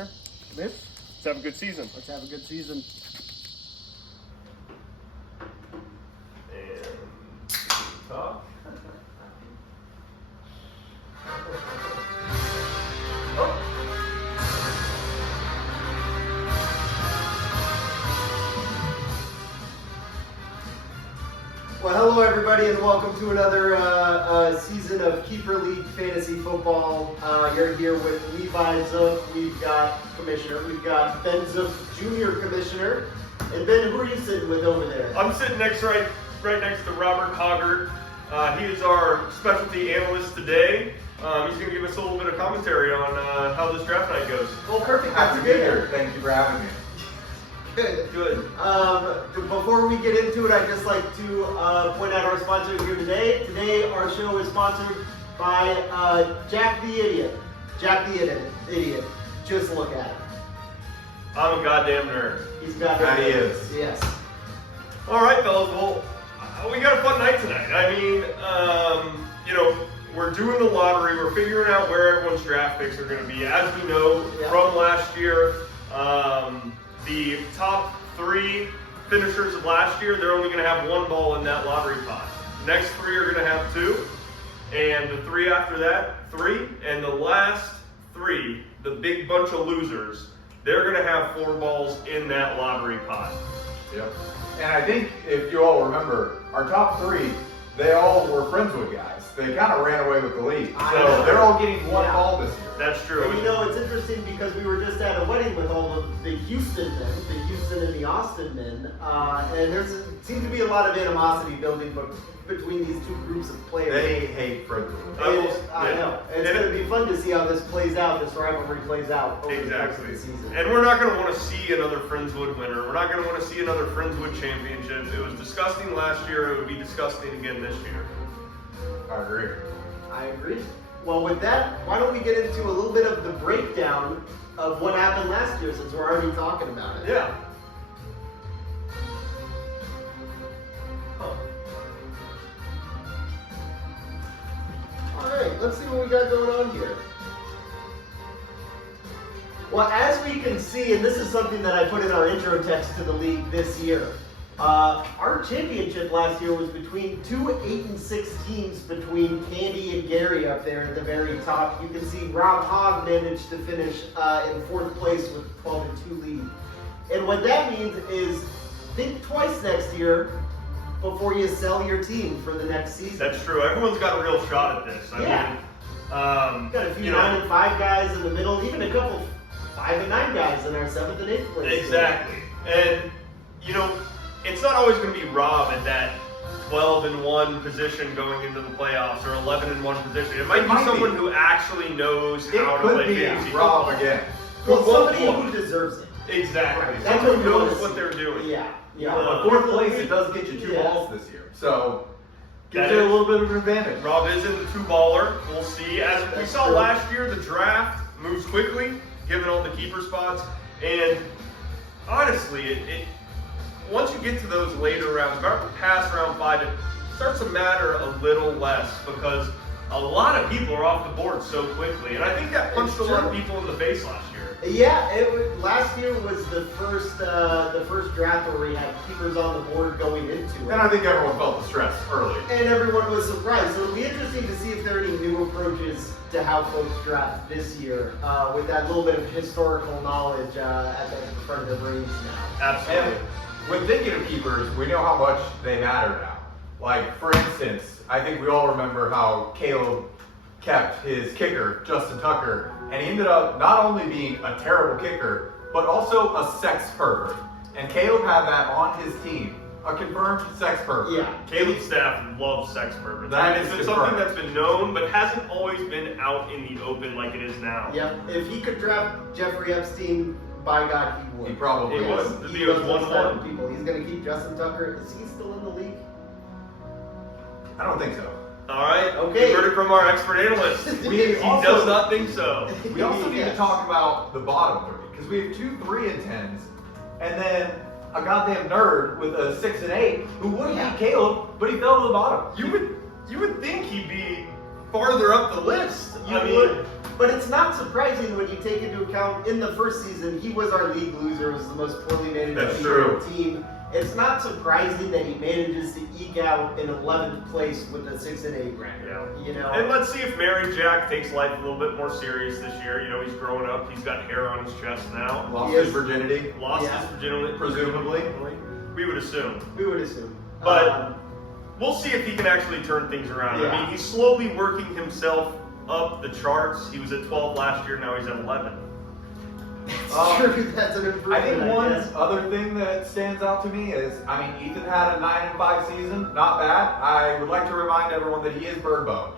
Tucker. Come in. Let's have a good season. Let's have a good season. And talk. Well, hello everybody, and welcome to another season of Keeper League Fantasy Football. You're here with Levi Zook. We've got Commissioner. We've got Ben Zook, Junior Commissioner. And Ben, who are you sitting with over there? I'm sitting right next to Robert Hoggart. He is our specialty analyst today. He's going to give us a little bit of commentary on how this draft night goes. Well, perfect. Happy That's to be good. here. Thank you for having me. Good. Before we get into it, I'd just like to point out our sponsors here today. Today, our show is sponsored by Jack the Idiot. Jack the Idiot. Just look at him. I'm a goddamn nerd. He's got That he is. Yes. All right, fellas. Well, we got a fun night tonight. I mean, we're doing the lottery. We're figuring out where everyone's draft picks are going to be. As we know from last year, the top 3 finishers of last year, they're only going to have 1 ball in that lottery pot. The next 3 are going to have 2, and the 3 after that, 3, and the last 3, the big bunch of losers, they're going to have 4 balls in that lottery pot. Yep. And I think if you all remember, our top 3, they all were Friendswood guys. They kind of ran away with the lead. So they're all getting 1 ball this year. That's true. And it's interesting because we were just at a wedding with all of the Houston men, the Houston and the Austin men, and there seems to be a lot of animosity building between these 2 groups of players. They hate Friendswood. I know. It's going to be fun to see how this plays out, this rivalry plays out over the course of the season. And we're not going to want to see another Friendswood winner. We're not going to want to see another Friendswood championship. It was disgusting last year. It would be disgusting again this year. I agree. Well, with that, why don't we get into a little bit of the breakdown of what happened last year, since we're already talking about it. Yeah. All right, let's see what we got going on here. Well, as we can see, and this is something that I put in our intro text to the league this year, our championship last year was between 2 8-6 teams between Candy and Gary up there at the very top. You can see Rob Hogg managed to finish in 4th place with 12-2 lead. And what that means is think twice next year before you sell your team for the next season. That's true. Everyone's got a real shot at this. I mean, got a few 9 and 5 guys in the middle, even a couple 5 and 9 guys in our 7th and 8th place. Exactly. And it's not always going to be Rob at that 12 and 1 position going into the playoffs or 11 and 1 position. It might be someone who actually knows how to play fantasy Rob football. again. Well, somebody who deserves it. Exactly. Right. That's Someone what who we knows wanna what see. they're doing. Yeah. But 4th place, it does get you 2 balls this year. So, gives That you a is- little bit of an advantage. Rob isn't the 2-baller. We'll see. As we saw last year, the draft moves quickly, given all the keeper spots. And honestly, it once you get to those later rounds, about past round 5, it starts to matter a little less because a lot of people are off the board so quickly. And I think that punched a lot of people in the face last year. Yeah, last year was the first draft where we had keepers on the board going into it. And I think everyone felt the stress early. And everyone was surprised. So it'll be interesting to see if there are any new approaches to how folks draft this year with that little bit of historical knowledge at the front of their brains now. Absolutely. And when thinking of keepers, we know how much they matter now. Like, for instance, I think we all remember how Caleb kept his kicker, Justin Tucker, and he ended up not only being a terrible kicker, but also a sex pervert. And Caleb had that on his team, a confirmed sex pervert. Yeah. Caleb's staff loves sex perverts. That It's is been something confirmed. that's been known, but hasn't always been out in the open like it is now. Yep. If he could draft Jeffrey Epstein, by God, he would. He probably He would. would. He He was loves those 1-1. type of people. He's going to keep Justin Tucker. Is he still in the league? I don't think so. All right. Okay. You heard it from our expert analyst. He also- does not think so. We also need to Yes. talk about the bottom 3, because we have 2 3 and 10s, and then a goddamn nerd with a 6 and 8 who would have beat Caleb, but he fell to the bottom. You would think he'd be farther up the list. You would. But it's not surprising when you take into account in the first season, he was our league loser, was the most poorly managed That's team true. on the team. It's not surprising that he manages to eke out an 11th place with a 6-8 record. Yeah. You know? And let's see if Mary Jack takes life a little bit more serious this year. You know, he's growing up. He's got hair on his chest now. Lost Yes. his virginity. Lost Yeah. his virginity, Presumably. We would assume. We would assume. But we'll see if he can actually turn things around. Yeah. I mean, he's slowly working himself up the charts. He was at 12 last year. Now he's at 11. it's Um, true, that's an improvement. I think one guess. other thing that stands out to me is, I mean, Ethan had a 9-5 season, not bad. I would like to remind everyone that he is bird boned.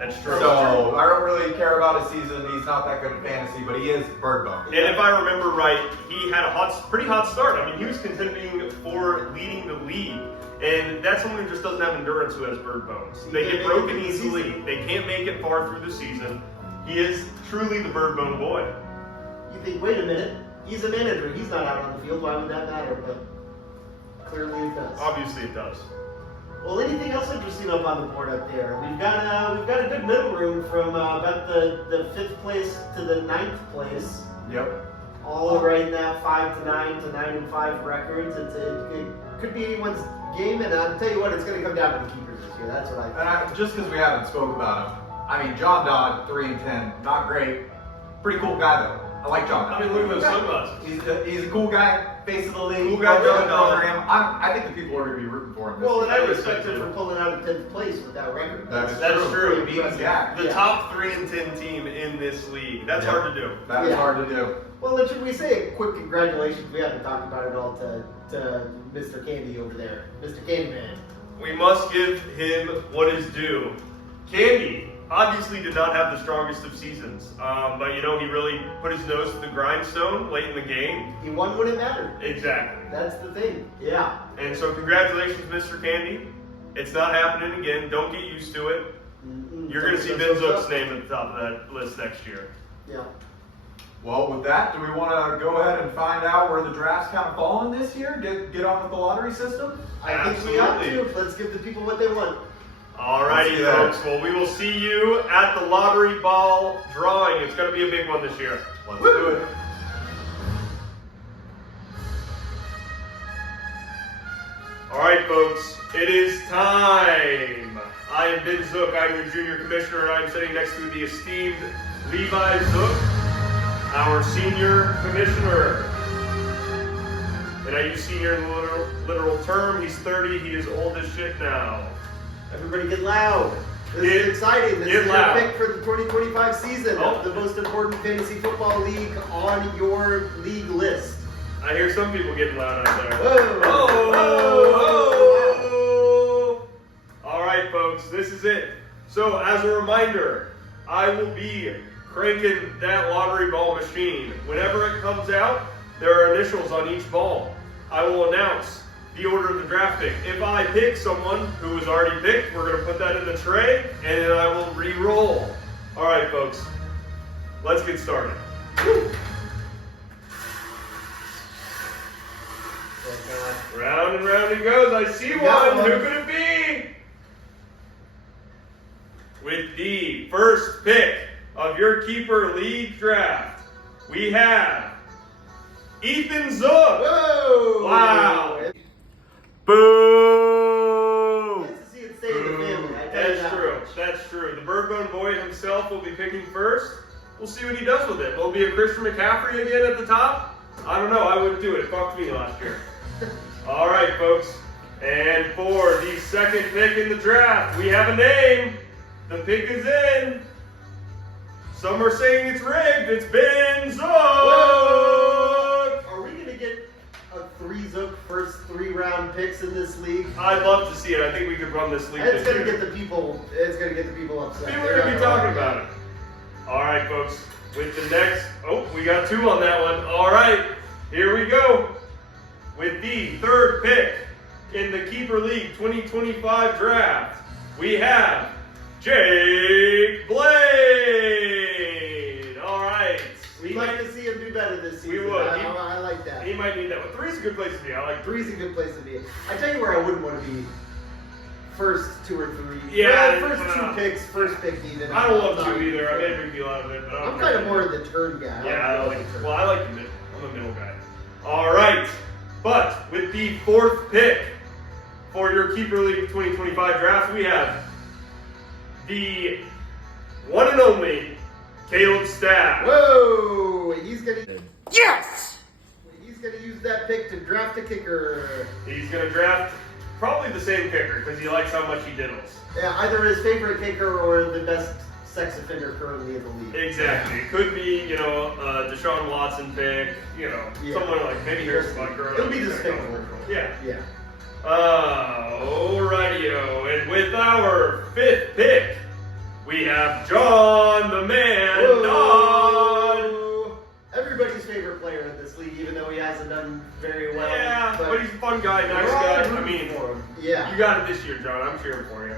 That's true. So I don't really care about his season. He's not that good at fantasy, but he is bird boned. And if I remember right, he had a pretty hot start. I mean, he was contending for leading the league. And that's someone who just doesn't have endurance who has bird bones. They get broken easily. They can't make it far through the season. He is truly the bird bone boy. You think, wait a minute, he's a manager, he's not out on the field, why would that matter? But clearly it does. Obviously it does. Well, anything else interesting up on the board up there? We've got a good middle room from about the 5th place to the 9th place. Yep. All right in that 5 to 9 to 9 and 5 records. It could be anyone's game, and I'll tell you what, it's going to come down to the keepers this year. That's what I think. And just because we haven't spoke about him, I mean, John Dodd, 3-10, not great. Pretty cool guy though. I like John Dodd. I mean, look at those sunglasses. He's a cool guy, face of the league. Cool guy, loves the John Dodd. program. I think the people are going to be rooting for him. this Well, and year. I respect him for pulling out of 10th place with that record. That's That's true. He beats Jack. The top 3-10 team in this league. That's Yeah. hard to do. That is Yeah. hard to do. Well, then should we say a quick congratulations? We haven't talked about it all to Mr. Candy over there, Mr. Candyman. We must give him what is due. Candy obviously did not have the strongest of seasons, but you know, he really put his nose to the grindstone late in the game. He won when it mattered. Exactly. That's the thing. Yeah. And so congratulations, Mr. Candy. It's not happening again. Don't get used to it. You're going to see Ben Zook's name at the top of that list next year. Yeah. Well, with that, do we want to go ahead and find out where the draft's kind of falling this year? Get on with the lottery system? I think we ought Absolutely. to. Let's give the people what they want. Alrighty, Let's do that. folks. Well, we will see you at the lottery ball drawing. It's going to be a big one this year. Let's do it. Alright, folks. It is time. I am Ben Zook. I'm your junior commissioner, and I'm sitting next to the esteemed Levi Zook, our senior commissioner. And I use senior in the literal term. He's 30. He is old as shit now. Everybody get loud. This Get- is exciting. This get is loud. your pick for the 2025 season Oh. of the most important fantasy football league on your league list. I hear some people getting loud out there. Whoa. Oh! All right, folks, this is it. So, as a reminder, I will be cranking that lottery ball machine. Whenever it comes out, there are initials on each ball. I will announce the order of the draft pick. If I pick someone who was already picked, we're going to put that in the tray, and then I will re-roll. All right, folks, let's get started. Round and round it goes. I see got one. Who one. could it be? With the first pick of your keeper league draft, we have Ethan Zook. Whoa! Wow. It's Boo! nice to see it stay in the family. I tell you That's that true. much. That's true. The Birdbone boy himself will be picking first. We'll see what he does with it. Will it be a Christian McCaffrey again at the top? I don't know. I wouldn't do it. It fucked me last year. All right, folks. And for the second pick in the draft, we have a name. The pick is in. Some are saying it's rigged. It's Ben Zook. Whoa! Are we going to get a 3 Zook first 3-round picks in this league? I'd love to see it. I think we could run this league It's this going year. to get the people. It's going to get the people upset. People are going to be talking about it. All right, folks. With the next, we got 2 on that one. All right, here we go. With the third pick in the Keeper League 2025 draft, we have Jake Blade. All right. We'd like to see him do better this season. We would. I like that. He might need that one. 3 is a good place to be. I like 3. 3's a good place to be. I tell you where I wouldn't want to be. first 2 or 3. Yeah, Well, first 2 picks, first pick even. I don't love I'm two either. I not- made a big deal out of it, but I don't I'm kind of know. more the turn guy. Yeah, I love like. the turn. Well, I like the mid. I'm a middle guy. All right, but with the 4th pick for your Keeper League 2025 draft, we have the one and only Caleb Staff. Whoa! He's gonna. Yes! He's gonna use that pick to draft a kicker. He's gonna draft probably the same kicker because he likes how much he diddles. Yeah, either his favorite kicker or the best sex offender currently in the league. Exactly. It could be, a Deshaun Watson pick, Yeah. someone like maybe Harrison Butker. It'll be despicable. Yeah. Yeah. Alrighty-o. And with our 5th pick, we have John the Man Don. Whoa. Everybody's favorite player in this league, even though he hasn't done very well. Yeah, but he's a fun guy, nice we're all guy. I rooting mean, for him. Yeah. you got it this year, John. I'm cheering for you.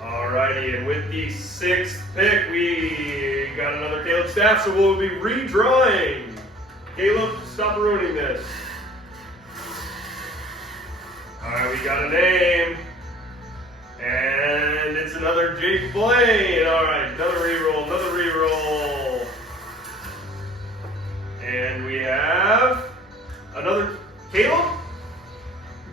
Alrighty, and with the 6th pick, we got another Caleb Staff, so we'll be redrawing. Caleb, stop ruining this. Alright, we got a name. And it's another Jake Blaine. Alright, another reroll. And we have another Caleb.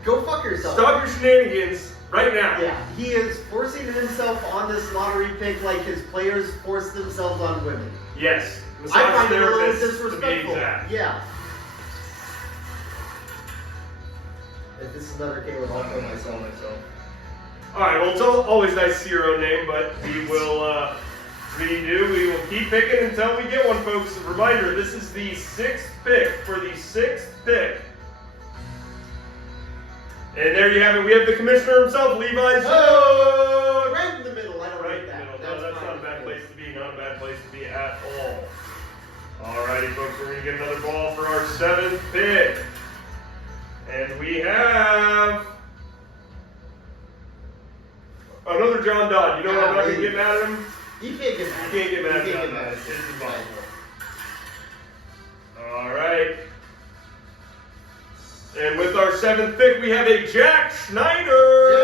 Go fuck yourself. Stop your shenanigans right now. Yeah, he is forcing himself on this lottery pick like his players force themselves on women. Yes. I Massage find it a little therapist, to be disrespectful. exact. Yeah. If this is another Caleb, I'll kill myself. Alright, well, it's always nice to see your own name, but we will redo. We will keep picking until we get one, folks. Reminder, this is the 6th pick. For the 6th pick. And there you have it. We have the commissioner himself, Levi Zook. Oh, right in the middle. I don't Right like in the that. middle. No, that's fine. not a bad place to be. Not a bad place to be at all. Alrighty, folks, we're going to get another ball for our 7th pick. And we have another John Dodd. You know what? I'm not going to get mad at him. You can't get mad. You can't get mad at You John can't get Dodd. mad. It's impossible. Alright. And with our 7th pick, we have a Jack Schneider.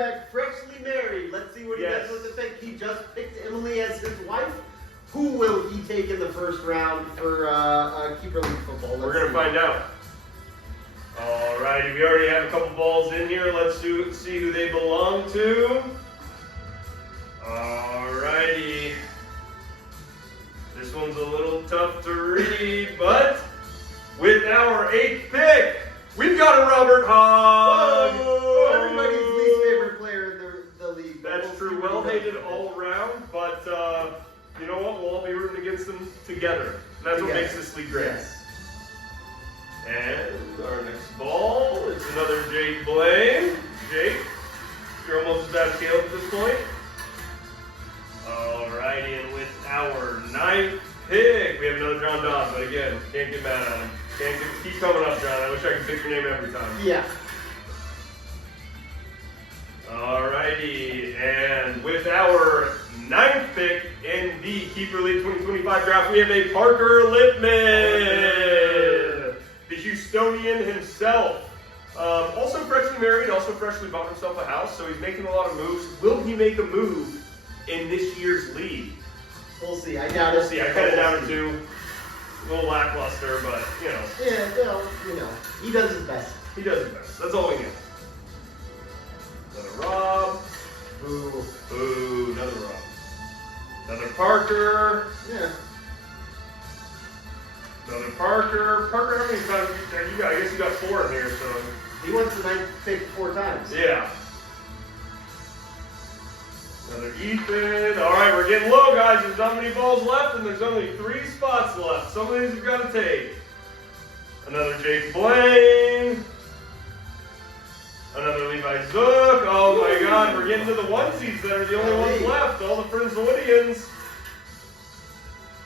Jack, freshly married. Let's see what he Yes. does with the pick. He just picked Emily as his wife. Who will he take in the first round for Keeper League football? We're going to find out. Alrighty, we already have a couple balls in here. Let's see who they belong to. Alrighty. This one's a little tough to read, but with our 8th pick, we've got a Robert Hogg. Whoa! Everybody's least favorite player in the league. That's We'll true. see what Well he does. hated all around, but you know what? We'll all be rooting against them together. That's what Yes. makes this league great. Yes. And our next ball is another Jake Blaine. Jake, you're almost as bad as Caleb at this point. Alrighty, and with our 9th pick, we have another John Dodd, but again, can't get mad at him. Keep coming up, John. I wish I could pick your name every time. Yeah. Alrighty, and with our 9th pick in the Keeper League 2025 draft, we have a Parker Lippman, the Houstonian himself. Also freshly married, also freshly bought himself a house, so he's making a lot of moves. Will he make a move in this year's league? We'll see. I doubt it. We'll see. I kind of doubt it too. A little lackluster, but Yeah, well, he does his best. he does his best. That's all we need. Another Rob. Ooh. Ooh, another Rob. Another Parker. Yeah. Another Parker. Parker, how many times you got? I guess you got 4 in here, so. He wants the 9th pick 4 times. Yeah. Another Ethan. Alright, we're getting low, guys. There's not many balls left, and there's only 3 spots left. Some of these we've got to take. Another Jake Blaine. Another Levi Zook. Oh my god, we're getting to the onesies that are the only ones left. All the Friendswoodians.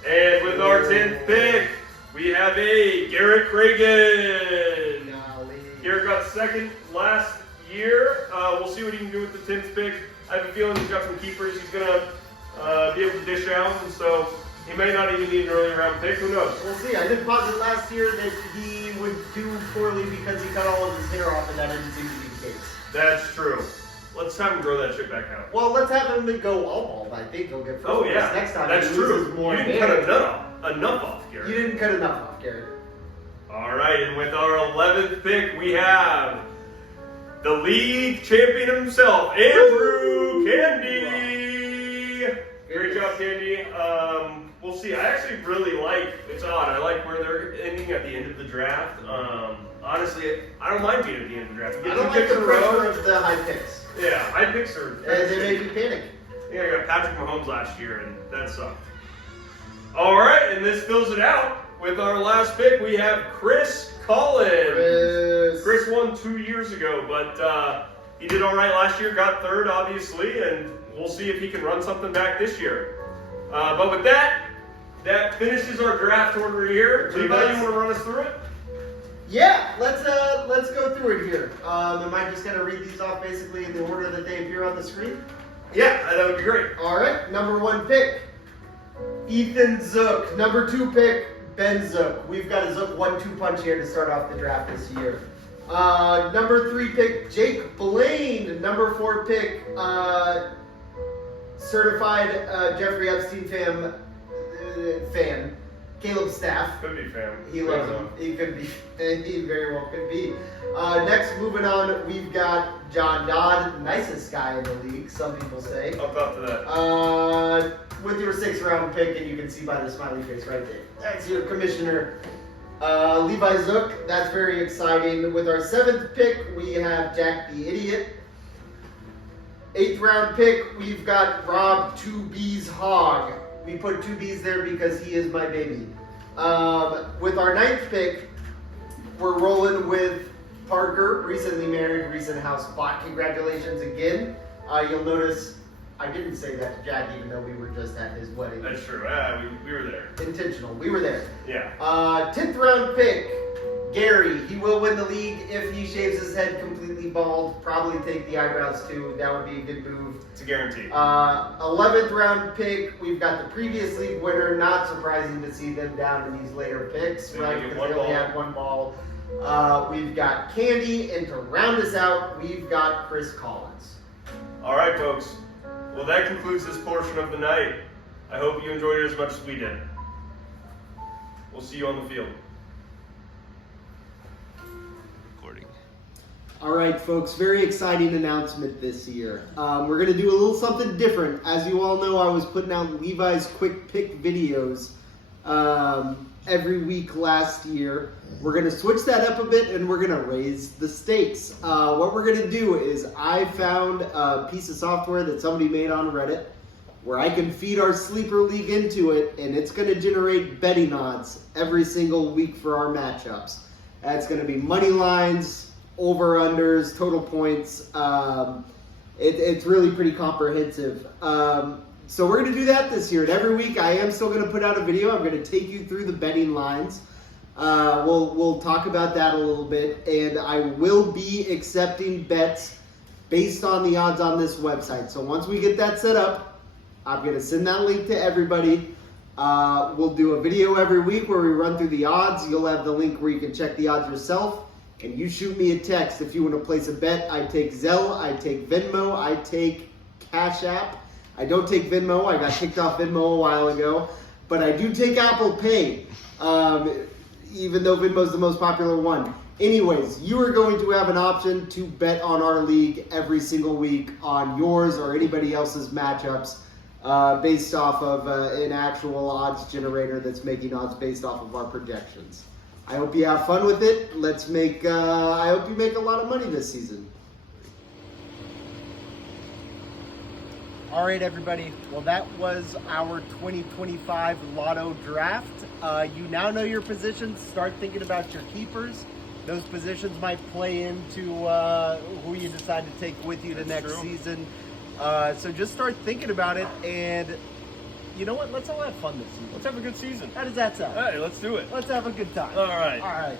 And with our 10th pick, we have a Garrett Cragen. Golly. Garrett got 2nd last year. We'll see what he can do with the 10th pick. I have a feeling he's got some keepers he's going to be able to dish out. And so He may not even need an early round pick. Who knows? We'll see. I did posit last year that he would do poorly because he cut all of his hair off, and that didn't seem to be the case. That's true. Let's have him grow that shit back out. Well, let's have him go all bald. I think he'll get first Oh place yeah, next time. that's he true. loses more You didn't hair. cut enough off, Garrett. You didn't cut enough off, Garrett. All right, and with our 11th pick, we have the league champion himself, Andrew Candy. Great job, Candy. We'll see. I actually really like. It's odd. I like where they're ending at the end of the draft. Honestly, I don't mind being at the end of the draft. You I get don't two like picks the in a row. pressure of the high picks. Yeah, high picks are. They make me panic. Yeah, I got Patrick Mahomes last year, and that sucked. All right, and this fills it out. With our last pick, we have Chris Collins. Chris won 2 years ago, but he did all right last year, got third, obviously, and we'll see if he can run something back this year. But with that finishes our draft order here. Levi, you want to run us through it? Yeah, let's go through it here. Am I just gonna read these off basically in the order that they appear on the screen? Yeah, that would be great. All right, number 1 pick, Ethan Zook. Number 2 pick, Ben Zook. We've got a Zook 1-2 punch here to start off the draft this year. Number 3 pick, Jake Blaine. Number 4 pick, certified Jeffrey Epstein fan, Caleb Staff. Could be fam. He loves him. He could be. He very well could be. Next, moving on, we've got John Dodd, nicest guy in the league, some people say. Up to that. With your 6th round pick, and you can see by the smiley face right there. That's your commissioner, Levi Zook. That's very exciting. With our 7th pick, we have Jack the Idiot. 8th round pick, we've got Rob 2B's Hog. We put 2B's there because he is my baby. With our 9th pick, we're rolling with Parker, recently married, recent house bought. Congratulations again. You'll notice I didn't say that to Jack, even though we were just at his wedding. That's true. We were there. Intentional. We were there. Yeah. 10th round pick, Gary. He will win the league if he shaves his head completely bald. Probably take the eyebrows too. That would be a good move. It's a guarantee. 11th round pick, we've got the previous league winner. Not surprising to see them down in these later picks, They right? only get Because they one only ball. had 1 ball. We've got Candy, and to round us out, we've got Chris Collins. All right, folks. Well, that concludes this portion of the night. I hope you enjoyed it as much as we did. We'll see you on the field. Recording. All right, folks, very exciting announcement this year. We're going to do a little something different. As you all know, I was putting out Levi's quick pick videos every week last year. We're going to switch that up a bit, and we're going to raise the stakes. What we're going to do is I found a piece of software that somebody made on Reddit where I can feed our sleeper league into it, and it's going to generate betting odds every single week for our matchups. That's going to be money lines, over-unders, total points. It's really pretty comprehensive. So we're going to do that this year. And every week I am still going to put out a video. I'm going to take you through the betting lines. We'll talk about that a little bit. And I will be accepting bets based on the odds on this website. So once we get that set up, I'm going to send that link to everybody. We'll do a video every week where we run through the odds. You'll have the link where you can check the odds yourself. And you shoot me a text if you want to place a bet. I take Zelle, I take Venmo, I take Cash App. I don't take Venmo. I got kicked off Venmo a while ago. But I do take Apple Pay, even though Venmo is the most popular one. Anyways, you are going to have an option to bet on our league every single week on yours or anybody else's matchups based off of an actual odds generator that's making odds based off of our projections. I hope you have fun with it. I hope you make a lot of money this season. All right, everybody. Well, that was our 2025 Lotto Draft. You now know your positions. Start thinking about your keepers. Those positions might play into who you decide to take with you the next season. So just start thinking about it. And you know what? Let's all have fun this season. Let's have a good season. How does that sound? Hey, let's do it. Let's have a good time. All right. All right.